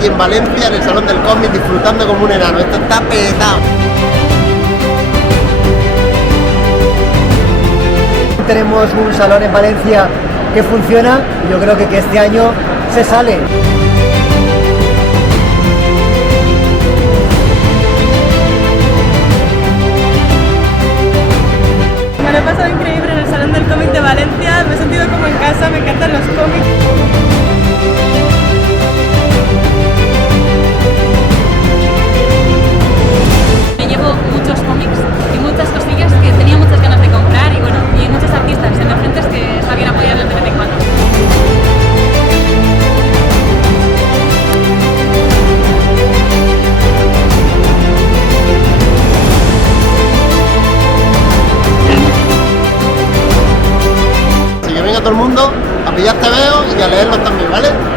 aquí en Valencia, en el Salón del Cómic, disfrutando como un enano. Esto está petado. Tenemos un salón en Valencia que funciona y yo creo que este año se sale. Me lo he pasado increíble en el Salón del Cómic de Valencia, me he sentido como en casa, me encantan los cómics. Me llevo muchos cómics y muchas cosillas que tenía muchas ganas de comprar y bueno, y muchos artistas emergentes que está bien apoyarles de vez en cuando. Así que venga todo el mundo a pillar TVO y a leerlos también, ¿vale?